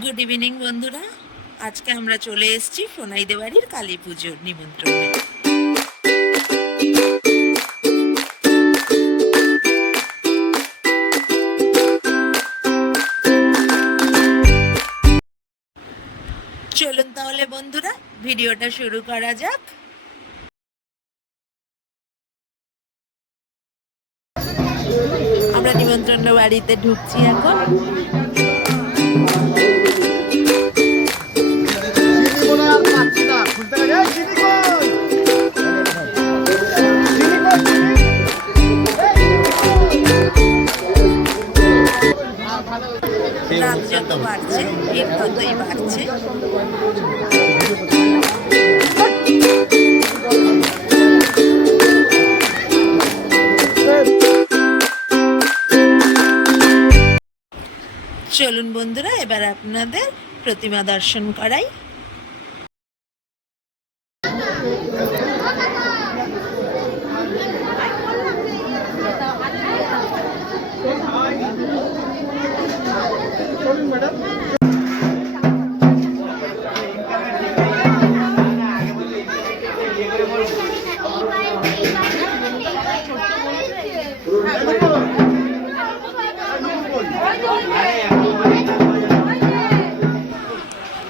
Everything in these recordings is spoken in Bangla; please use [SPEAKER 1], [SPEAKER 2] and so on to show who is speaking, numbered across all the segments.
[SPEAKER 1] গুড ইভিনিং বন্ধুরা। আজকে আমরা চলে এসেছি সোনাইদে বাড়ির কালী পুজোর নিমন্ত্রণে। চলুন তাহলে বন্ধুরা, ভিডিওটা শুরু করা যাক। আমরা নিমন্ত্রণ বাড়িতে ঢুকছি এখন। বাড়ছে? ভিড় ততই বাড়ছে? চলুন বন্ধুরা এবার আপনাদের প্রতিমা দর্শন করাই।
[SPEAKER 2] ম্যাডাম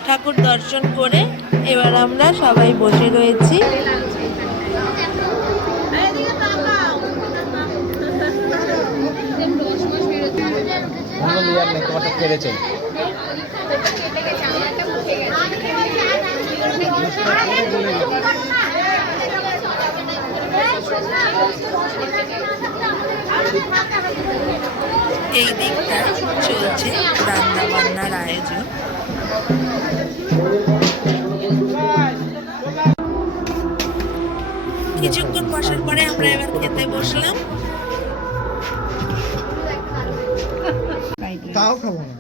[SPEAKER 1] ঠাকুর দর্শন করে এবার আমরা সবাই বসে রয়েছি।
[SPEAKER 2] পেরেছে
[SPEAKER 1] এই দিকটা চলছে রান্না বান্নার আয়োজন। কিছুক্ষণ বসার পরে আমরা এবার খেতে বসলাম।
[SPEAKER 2] তাও খাব না।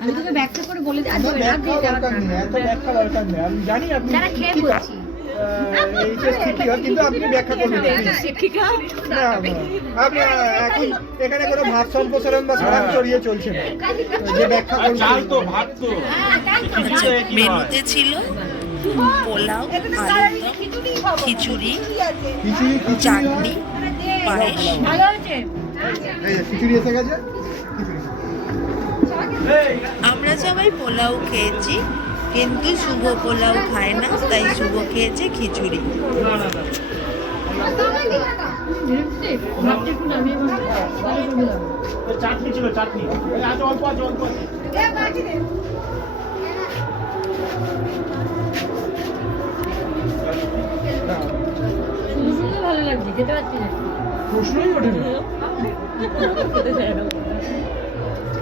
[SPEAKER 3] আমি তোকে ব্যাখ্যা করে বলে দিই আর
[SPEAKER 2] দরকার নেই এত ব্যাখ্যা দরকার নেই। আমি জানি আপনি
[SPEAKER 3] যারা খেয়ে বলছি।
[SPEAKER 2] কিন্তু আপনি ব্যাখ্যা করবেন না। আপনি এখন এখানে কোনো ভাত সম্প্রসারণ বা চড়িয়ে চলছে না। যে ব্যাখ্যা করবেন
[SPEAKER 1] মেনুতে ছিল পোলাও খিচুড়ি
[SPEAKER 2] খিচুড়ি খিচুড়ি।
[SPEAKER 1] চাটনি পায়েস।
[SPEAKER 2] খিচুড়ি এসে গেছে? খিচুড়ি
[SPEAKER 1] আমরা সবাই পোলাও খেয়েছি কিন্তু শুভ পোলাও খায় না তাই শুভ খেয়েছে খিচুড়ি।
[SPEAKER 3] ভালো
[SPEAKER 4] চাটনি ছিল চাটনি অল্প আছে অল্প আছে
[SPEAKER 3] শুধু শুধু ভালো লাগছে খেতে পাচ্ছি না।
[SPEAKER 2] প্রশ্নই ওঠে না